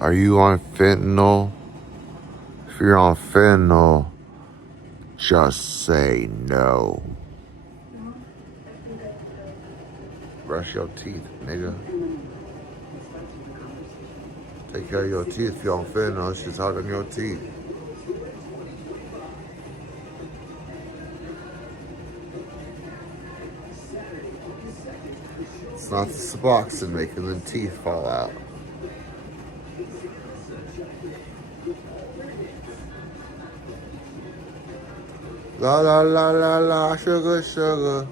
Are you on fentanyl? If you're on fentanyl, just say no. Brush your teeth, nigga. Take care of your teeth if you're on fentanyl. She's hugging your teeth. It's not the Suboxone making the teeth fall out. La la la la la, sugar, sugar.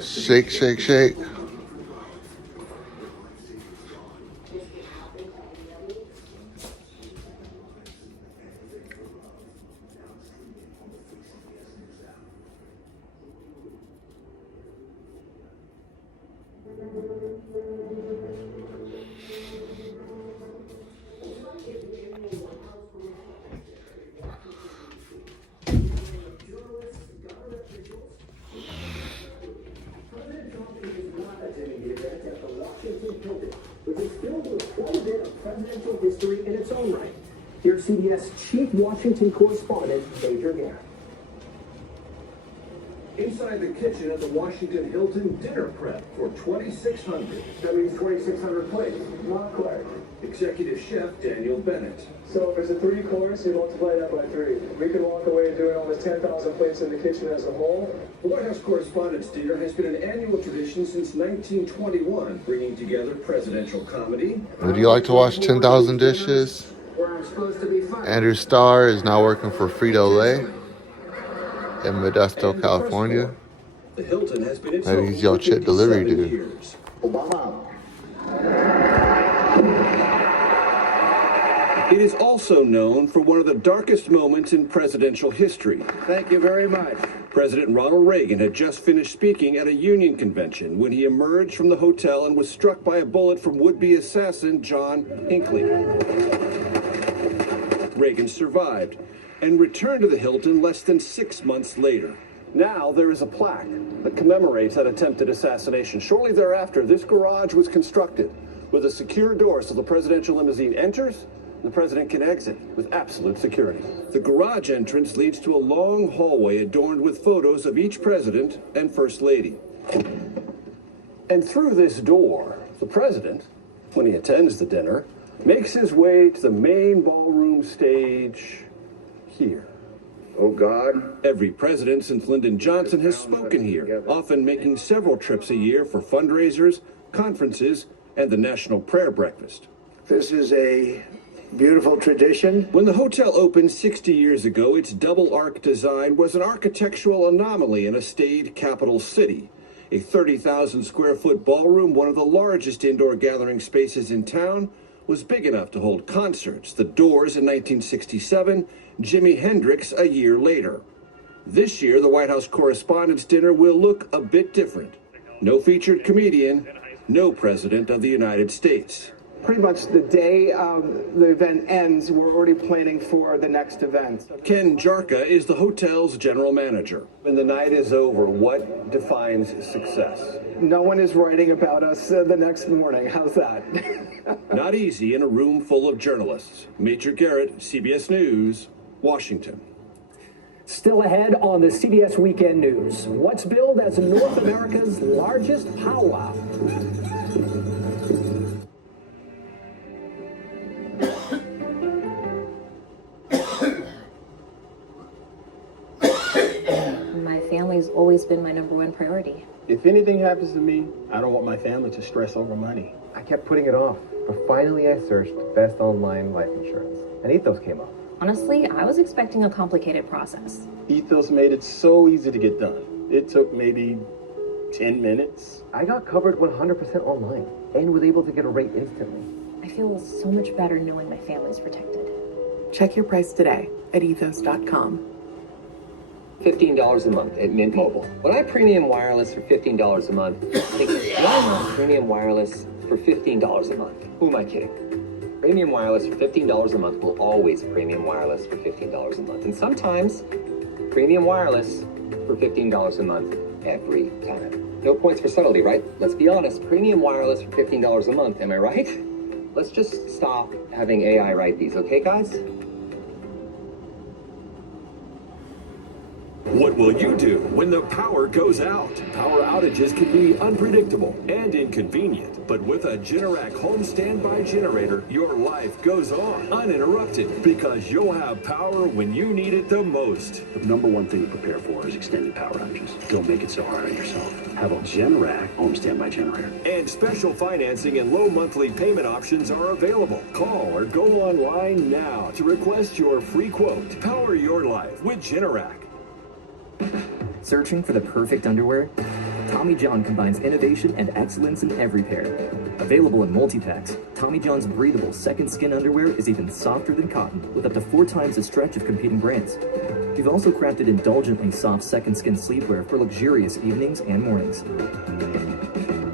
Shake, shake, shake. Which is filled with quite a bit of presidential history in its own right. Here's CBS Chief Washington Correspondent Major Garrett. Inside the kitchen at the Washington Hilton dinner prep for 2,600. That means 2,600 plates. Not quite. Executive Chef Daniel Bennett. So if it's a 3-course, you multiply that by 3. We could walk away doing almost 10,000 plates in the kitchen as a whole. The White House Correspondents' Dinner has been an annual tradition since 1921, bringing together presidential comedy. Would you like to watch 10,000 Dishes? Where I'm supposed to be fine. Andrew Starr is now working for Frito-Lay in Modesto, California. The Hilton has been its Maybe he's your chip delivery dude. years. Obama. It is also known for one of the darkest moments in presidential history. Thank you very much. President Ronald Reagan had just finished speaking at a union convention when he emerged from the hotel and was struck by a bullet from would-be assassin John Hinckley. Reagan survived and returned to the Hilton less than 6 months later. Now there is a plaque that commemorates that attempted assassination. Shortly thereafter, this garage was constructed with a secure door so the presidential limousine enters, the president can exit with absolute security. The garage entrance leads to a long hallway adorned with photos of each president and first lady. And through this door, the president, when he attends the dinner, makes his way to the main ballroom stage here. Oh, God. Every president since Lyndon Johnson has spoken here, often making several trips a year for fundraisers, conferences, and the National Prayer Breakfast. This is a beautiful tradition. When the hotel opened 60 years ago, its double arc design was an architectural anomaly in a staid capital city. A 30,000 square foot ballroom, one of the largest indoor gathering spaces in town, was big enough to hold concerts, the Doors in 1967, Jimi Hendrix a year later. This year, the White House Correspondents' Dinner will look a bit different. No featured comedian, no president of the United States. Pretty much the day the event ends, we're already planning for the next event. Ken Jarka is the hotel's general manager. When the night is over, what defines success? No one is writing about us the next morning. How's that? Not easy in a room full of journalists. Major Garrett, CBS News, Washington. Still ahead on the CBS Weekend News. What's billed as North America's largest powwow? My family's always been my #1 priority. If anything happens to me, I don't want my family to stress over money. I kept putting it off, but finally I searched best online life insurance, and Ethos came up. Honestly, I was expecting a complicated process. Ethos made it so easy to get done. It took maybe 10 minutes. I got covered 100% online and was able to get a rate instantly. I feel so much better knowing my family's protected. Check your price today at ethos.com. $15 a month at Mint Mobile. When I premium wireless for $15 a month, thinking, why not premium wireless for $15 a month? Who am I kidding? Premium wireless for $15 a month will always premium wireless for $15 a month. And sometimes premium wireless for $15 a month every time. No points for subtlety, right? Let's be honest, premium wireless for $15 a month, am I right? Let's just stop having AI write these, okay, guys? What will you do when the power goes out? Power outages can be unpredictable and inconvenient, but with a Generac home standby generator, your life goes on uninterrupted because you'll have power when you need it the most. The number one thing to prepare for is extended power outages. Don't make it so hard on yourself. Have a Generac home standby generator. And special financing and low monthly payment options are available. Call or go online now to request your free quote. Power your life with Generac. Searching for the perfect underwear? Tommy John combines innovation and excellence in every pair. Available in multi-packs, Tommy John's breathable second skin underwear is even softer than cotton, with up to 4 times the stretch of competing brands. We've also crafted indulgently soft second skin sleepwear for luxurious evenings and mornings.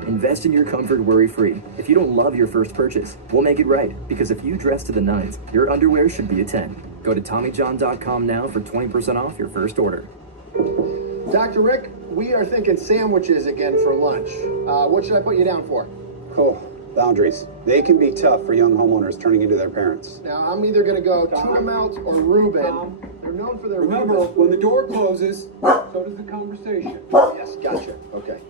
Invest in your comfort worry-free. If you don't love your first purchase, we'll make it right, because if you dress to the nines, your underwear should be a 10. Go to TommyJohn.com now for 20% off your first order. Dr. Rick, we are thinking sandwiches again for lunch. What should I put you down for? Oh, boundaries. They can be tough for young homeowners turning into their parents. Now, I'm either going to go tuna melt or Reuben. They're known for their Remember, Reuben. when the door closes, so does the conversation. Yes, gotcha. Okay.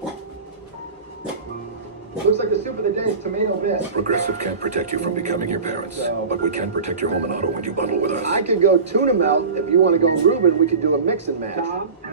Looks like the soup of the day is tomato bisque. Progressive can't protect you from becoming your parents, but we can protect your home and auto when you bundle with us. I could go tuna melt. If you want to go Reuben, we could do a mix and match.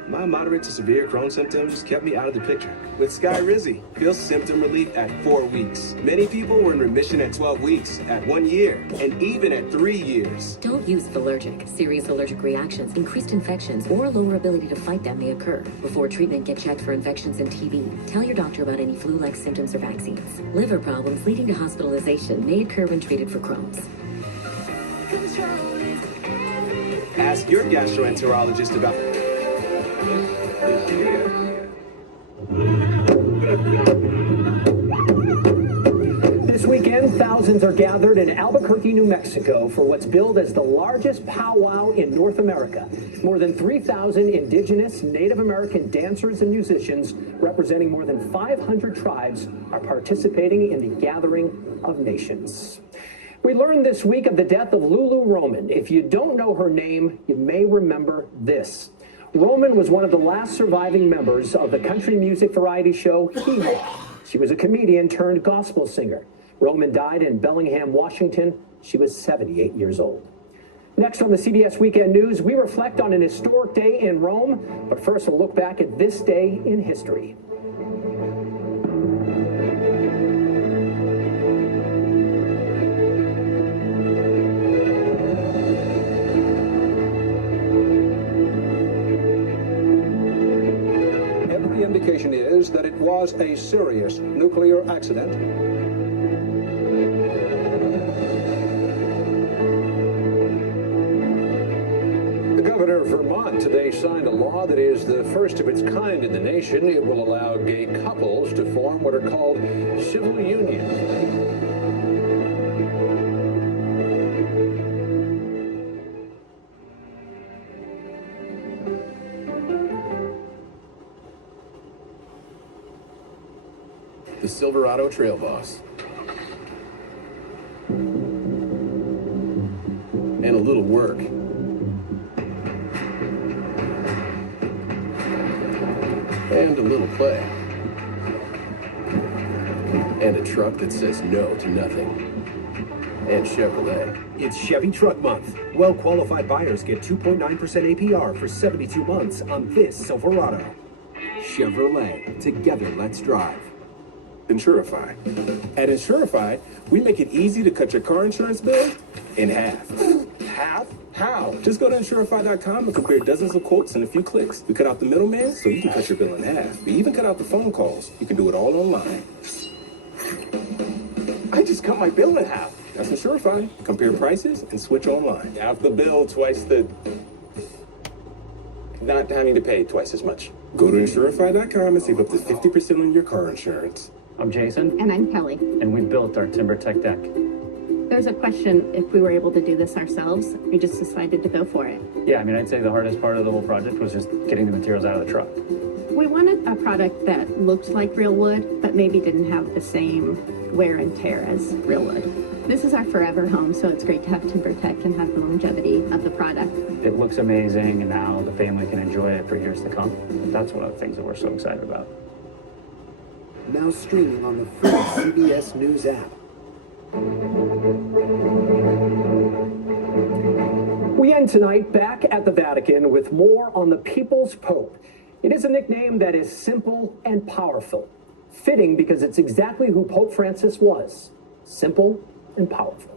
My moderate to severe Crohn's symptoms kept me out of the picture. With Skyrizi, feel symptom relief at 4 weeks. Many people were in remission at 12 weeks, at 1 year, and even at 3 years. Don't use Allergic. Serious allergic reactions, increased infections, or lower ability to fight them may occur. Before treatment, get checked for infections and TB. Tell your doctor about any flu-like symptoms or vaccines. Liver problems leading to hospitalization may occur when treated for Crohn's. Ask your gastroenterologist about This weekend, thousands are gathered in Albuquerque, New Mexico for what's billed as the largest powwow in North America. More than 3,000 indigenous Native American dancers and musicians representing more than 500 tribes are participating in the Gathering of Nations. We learned this week of the death of Lulu Roman. If you don't know her name, you may remember this. Roman was one of the last surviving members of the country music variety show Hee Haw. She was a comedian turned gospel singer. Roman died in Bellingham, Washington. She was 78 years old. Next on the CBS Weekend News, we reflect on an historic day in Rome. But first, we'll look back at this day in history. Every indication is that it was a serious nuclear accident. The governor of Vermont today signed a law that is the first of its kind in the nation. It will allow gay couples to form what are called civil unions. the Silverado Trail Boss. And a little work. And a little play. And a truck that says no to nothing. And Chevrolet. It's Chevy Truck Month. Well-qualified buyers get 2.9% APR for 72 months on this Silverado. Chevrolet. Together, let's drive. Insurify. At Insurify, we make it easy to cut your car insurance bill in half. Half? How? Just go to Insurify.com and compare dozens of quotes in a few clicks. We cut out the middleman so you can cut your bill in half. We even cut out the phone calls. You can do it all online. I just cut my bill in half. That's Insurify. Compare prices and switch online. Half the bill, twice the... Not having to pay twice as much. Go to Insurify.com and save up to 50% on your car insurance. I'm Jason. And I'm Kelly. And we built our TimberTech deck. There was a question if we were able to do this ourselves. We just decided to go for it. Yeah, I mean, I'd say the hardest part of the whole project was just getting the materials out of the truck. We wanted a product that looked like real wood, but maybe didn't have the same wear and tear as real wood. This is our forever home, so it's great to have TimberTech and have the longevity of the product. It looks amazing, and now the family can enjoy it for years to come. That's one of the things that we're so excited about. Now streaming on the free CBS News app. We end tonight back at the Vatican with more on the People's Pope. It is a nickname that is simple and powerful. Fitting because it's exactly who Pope Francis was. Simple and powerful.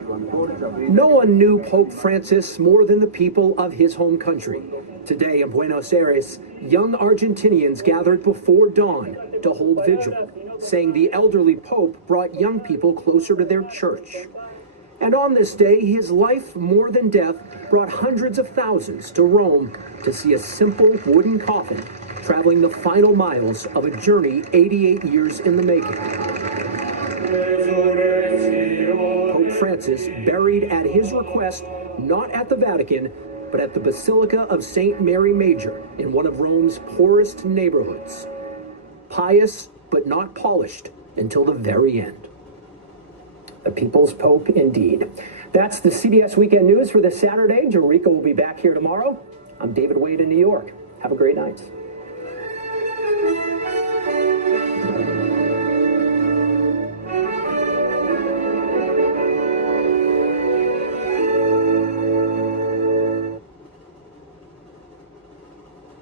No one knew Pope Francis more than the people of his home country. Today in Buenos Aires, young Argentinians gathered before dawn to hold vigil, saying the elderly Pope brought young people closer to their church. And on this day, his life more than death brought hundreds of thousands to Rome to see a simple wooden coffin traveling the final miles of a journey 88 years in the making. Pope Francis buried at his request, not at the Vatican, but at the Basilica of St. Mary Major in one of Rome's poorest neighborhoods. Pious, but not polished until the very end. The People's Pope, indeed. That's the CBS Weekend News for this Saturday. Jerica will be back here tomorrow. I'm David Wade in New York. Have a great night.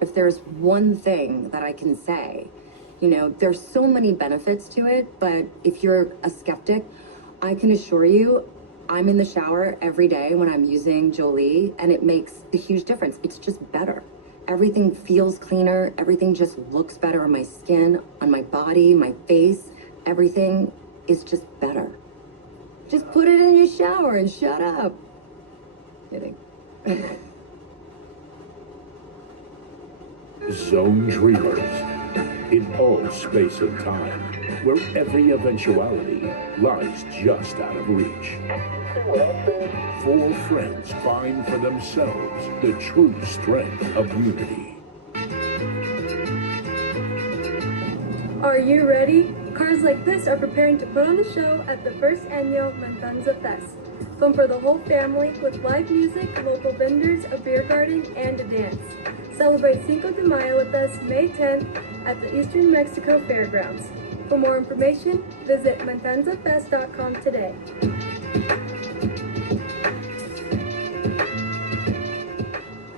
If there's one thing that I can say, there's so many benefits to it, but if you're a skeptic, I can assure you, I'm in the shower every day when I'm using Jolie, and it makes a huge difference. It's just better. Everything feels cleaner. Everything just looks better on my skin, on my body, my face. Everything is just better. Just put it in your shower and shut up. Kidding. Zone Dreamers. In all space and time, where every eventuality lies just out of reach. Four friends find for themselves the true strength of unity. Are you ready? Cars like this are preparing to put on a show at the first annual Matanza Fest. Fun for the whole family with live music, local vendors, a beer garden, and a dance. Celebrate Cinco de Mayo with us May 10th at the Eastern Mexico Fairgrounds. For more information, visit matanzafest.com today.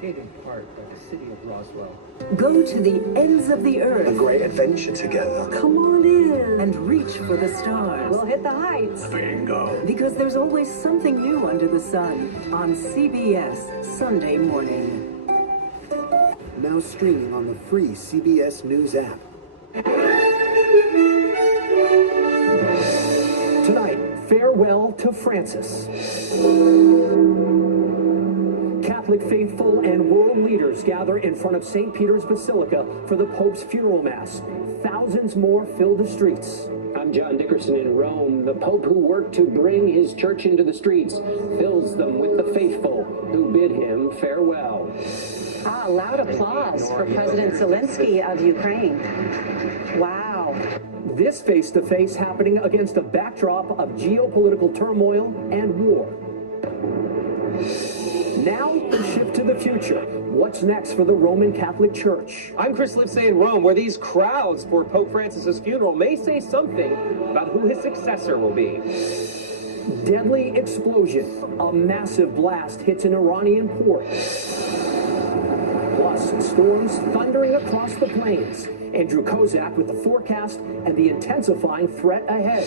Hated part of the city of Roswell. Go to the ends of the earth. A great adventure together. Come on in. And reach for the stars. We'll hit the heights. Bingo. Because there's always something new under the sun on CBS Sunday morning. Now streaming on the free CBS News app. Tonight, farewell to Francis. Catholic faithful and world leaders gather in front of St. Peter's Basilica for the Pope's funeral mass. Thousands more fill the streets. I'm John Dickerson in Rome. The Pope who worked to bring his church into the streets fills them with the faithful who bid him farewell. Loud applause for President Zelensky of Ukraine. Wow. This face-to-face happening against a backdrop of geopolitical turmoil and war. Now, the shift to the future. What's next for the Roman Catholic Church? I'm Chris Lipsey in Rome, where these crowds for Pope Francis's funeral may say something about who his successor will be. Deadly explosion. A massive blast hits an Iranian port. Plus, storms thundering across the plains. Andrew Kozak with the forecast and the intensifying threat ahead.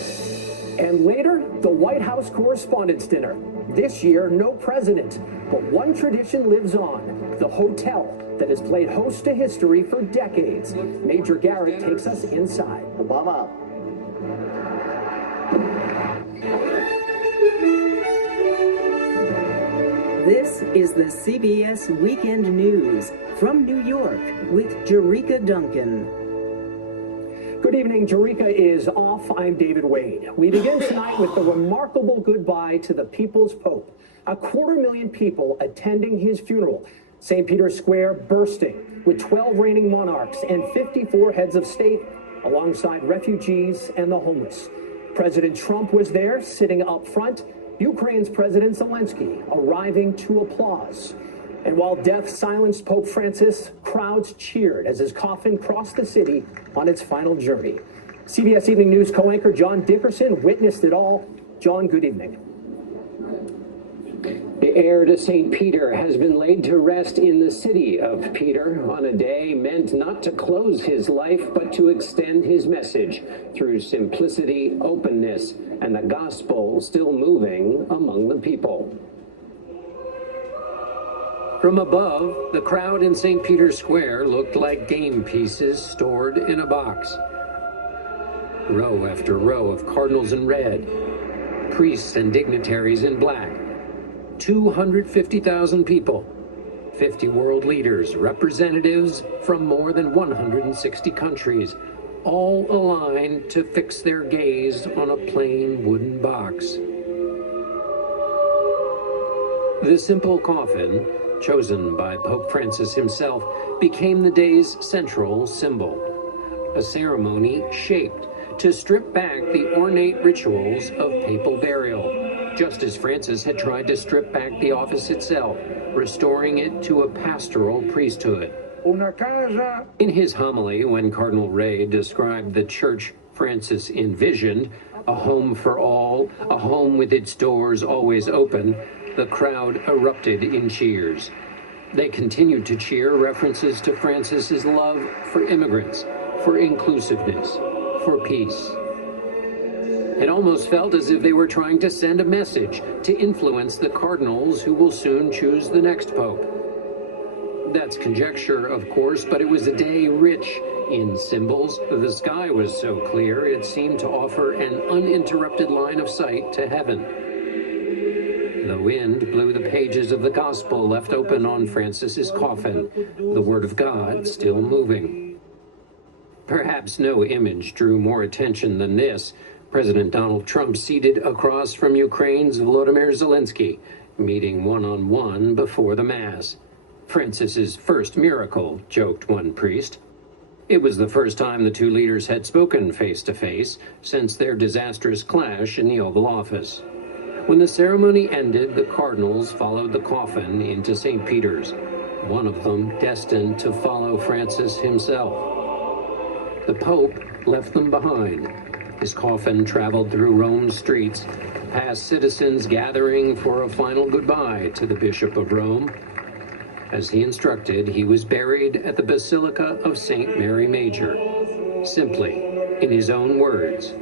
And later, the White House Correspondents' Dinner. This year, no president, but one tradition lives on. The hotel that has played host to history for decades. Major Garrett takes us inside. Obama. This is the CBS Weekend News from New York with Jerica Duncan. Good evening. Jerica is off. I'm David Wade. We begin tonight with the remarkable goodbye to the People's Pope. 250,000 people attending his funeral. St. Peter's Square bursting with 12 reigning monarchs and 54 heads of state alongside refugees and the homeless. President Trump was there sitting up front. Ukraine's President Zelensky arriving to applause. And while death silenced Pope Francis, crowds cheered as his coffin crossed the city on its final journey. CBS Evening News co-anchor John Dickerson witnessed it all. John, good evening. The heir to St. Peter has been laid to rest in the city of Peter on a day meant not to close his life, but to extend his message through simplicity, openness, and the gospel still moving among the people. From above, the crowd in St. Peter's Square looked like game pieces stored in a box. Row after row of cardinals in red, priests and dignitaries in black. 250,000 people, 50 world leaders, representatives from more than 160 countries, all aligned to fix their gaze on a plain wooden box. The simple coffin, chosen by Pope Francis himself, became the day's central symbol. A ceremony shaped to strip back the ornate rituals of papal burial, just as Francis had tried to strip back the office itself, restoring it to a pastoral priesthood. In his homily, when Cardinal Ray described the church Francis envisioned, a home for all, a home with its doors always open, the crowd erupted in cheers. They continued to cheer references to Francis's love for immigrants, for inclusiveness, for peace. It almost felt as if they were trying to send a message to influence the cardinals who will soon choose the next pope. That's conjecture, of course, but it was a day rich in symbols. The sky was so clear it seemed to offer an uninterrupted line of sight to heaven. The wind blew the pages of the gospel left open on Francis's coffin, the word of God still moving. Perhaps no image drew more attention than this. President Donald Trump seated across from Ukraine's Volodymyr Zelensky, meeting one-on-one before the Mass. Francis's first miracle, joked one priest. It was the first time the two leaders had spoken face-to-face since their disastrous clash in the Oval Office. When the ceremony ended, the cardinals followed the coffin into St. Peter's, one of them destined to follow Francis himself. The Pope left them behind. His coffin traveled through Rome's streets, past citizens gathering for a final goodbye to the Bishop of Rome. As he instructed, he was buried at the Basilica of St. Mary Major. Simply, in his own words,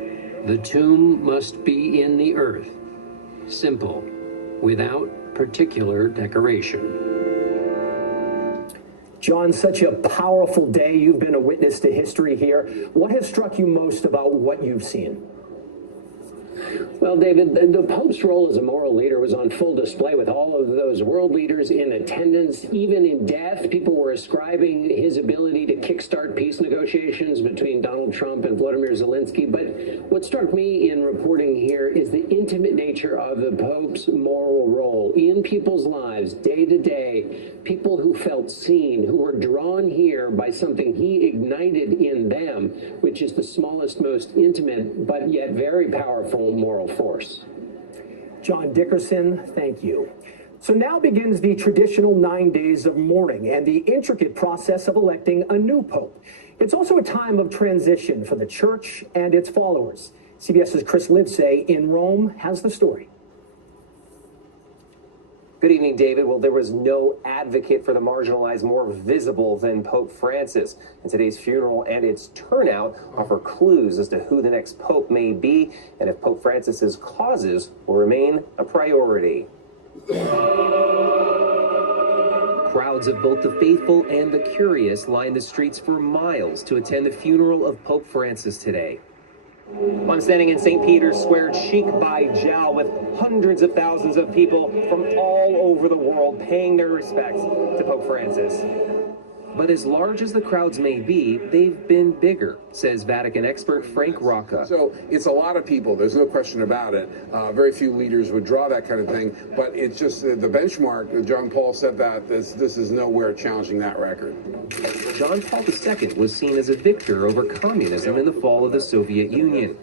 the tomb must be in the earth. Simple, without particular decoration. John, such a powerful day. You've been a witness to history here. What has struck you most about what you've seen? Well, David, the Pope's role as a moral leader was on full display with all of those world leaders in attendance. Even in death, people were ascribing his ability to kickstart peace negotiations between Donald Trump and Volodymyr Zelensky. But what struck me in reporting here is the intimate nature of the Pope's moral role in people's lives, day to day. People who felt seen, who were drawn here by something he ignited in them, which is the smallest, most intimate, but yet very powerful moral force. John Dickerson, thank you. So now begins the traditional 9 days of mourning and the intricate process of electing a new pope. It's also a time of transition for the church and its followers. CBS's Chris Livesay in Rome has the story. Good evening, David. Well, there was no advocate for the marginalized more visible than Pope Francis. And today's funeral and its turnout offer clues as to who the next pope may be and if Pope Francis's causes will remain a priority. Crowds of both the faithful and the curious lined the streets for miles to attend the funeral of Pope Francis today. I'm standing in St. Peter's Square, cheek by jowl, with hundreds of thousands of people from all over the world paying their respects to Pope Francis. But as large as the crowds may be, they've been bigger, says Vatican expert Frank Rocca. So it's a lot of people, there's no question about it. Very few leaders would draw that kind of thing, but it's just the benchmark. John Paul said that this is nowhere challenging that record. John Paul II was seen as a victor over communism in the fall of the Soviet Union.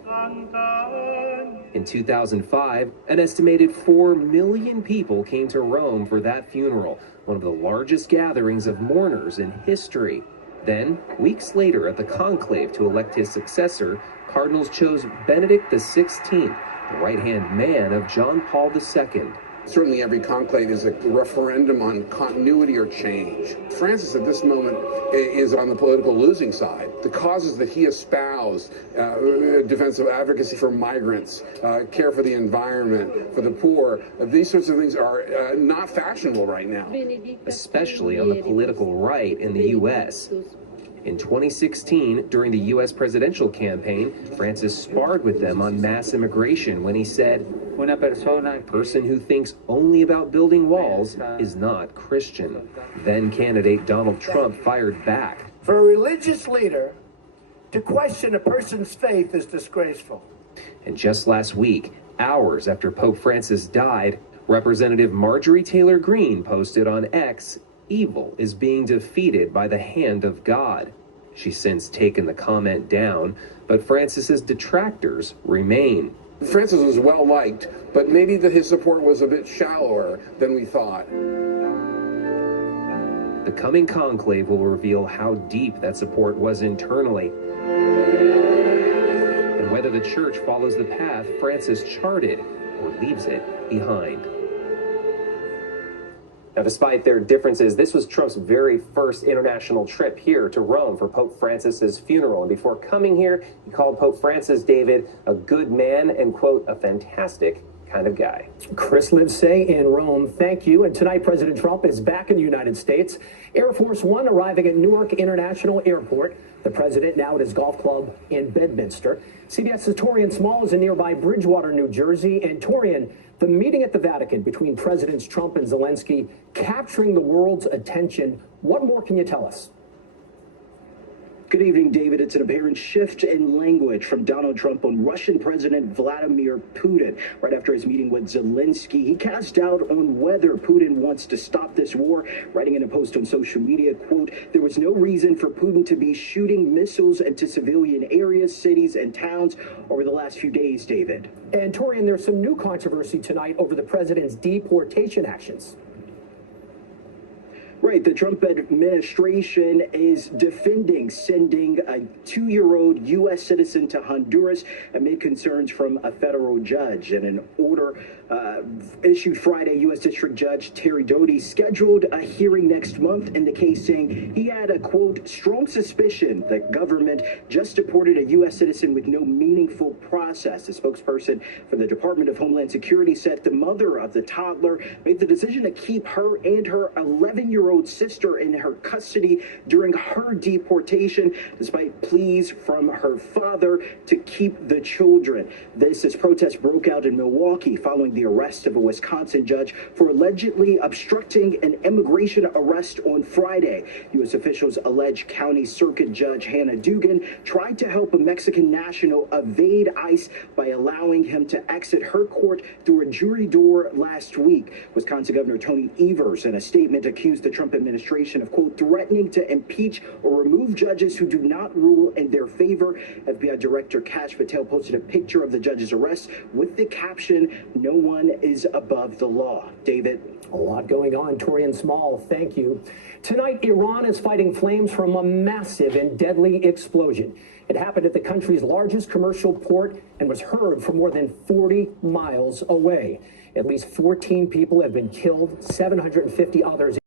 In 2005, an estimated 4 million people came to Rome for that funeral, one of the largest gatherings of mourners in history. Then, weeks later at the conclave to elect his successor, cardinals chose Benedict XVI, the right-hand man of John Paul II. Certainly every conclave is a referendum on continuity or change. Francis at this moment is on the political losing side. The causes that he espoused, defense of advocacy for migrants, care for the environment, for the poor, these sorts of things are not fashionable right now. Especially on the political right in the U.S. In 2016, during the U.S. presidential campaign, Francis sparred with them on mass immigration when he said, "A person who thinks only about building walls is not Christian." Then candidate Donald Trump fired back. For a religious leader to question a person's faith is disgraceful. And just last week, hours after Pope Francis died, Representative Marjorie Taylor Greene posted on X, "Evil is being defeated by the hand of God." She's since taken the comment down, but Francis's detractors remain. Francis was well liked, but maybe his support was a bit shallower than we thought. The coming conclave will reveal how deep that support was internally, and whether the church follows the path Francis charted or leaves it behind. Now, despite their differences, this was Trump's very first international trip here to Rome for Pope Francis's funeral. And before coming here, he called Pope Francis, David, a good man and, quote, a fantastic kind of guy. Chris Livesay in Rome, thank you. And tonight, President Trump is back in the United States. Air Force One arriving at Newark International Airport. The president now at his golf club in Bedminster. CBS's Torian Small is in nearby Bridgewater, New Jersey. And Torian, the meeting at the Vatican between Presidents Trump and Zelensky capturing the world's attention. What more can you tell us? Good evening, David. It's an apparent shift in language from Donald Trump on Russian President Vladimir Putin. Right after his meeting with Zelensky, he cast doubt on whether Putin wants to stop this war, writing in a post on social media, quote, "There was no reason for Putin to be shooting missiles into civilian areas, cities, and towns over the last few days, David." And Torian, there's some new controversy tonight over the president's deportation actions. Right, the Trump administration is defending sending a 2-year-old U.S. citizen to Honduras amid concerns from a federal judge. In an order issued Friday, U.S. District Judge Terry Doty scheduled a hearing next month in the case, saying he had a, quote, strong suspicion the government just deported a U.S. citizen with no meaningful process. The spokesperson for the Department of Homeland Security said the mother of the toddler made the decision to keep her and her 11-year-old sister in her custody during her deportation, despite pleas from her father to keep the children. This as protests broke out in Milwaukee following the arrest of a Wisconsin judge for allegedly obstructing an immigration arrest on Friday. U.S. officials allege County Circuit Judge Hannah Dugan tried to help a Mexican national evade ICE by allowing him to exit her court through a jury door last week. Wisconsin Governor Tony Evers, in a statement, accused the Trump administration of, quote, threatening to impeach or remove judges who do not rule in their favor. FBI Director Kash Patel posted a picture of the judge's arrest with the caption, "No one is above the law." David. A lot going on. Torian Small, thank you. Tonight, Iran is fighting flames from a massive and deadly explosion. It happened at the country's largest commercial port and was heard from more than 40 miles away. At least 14 people have been killed, 750 others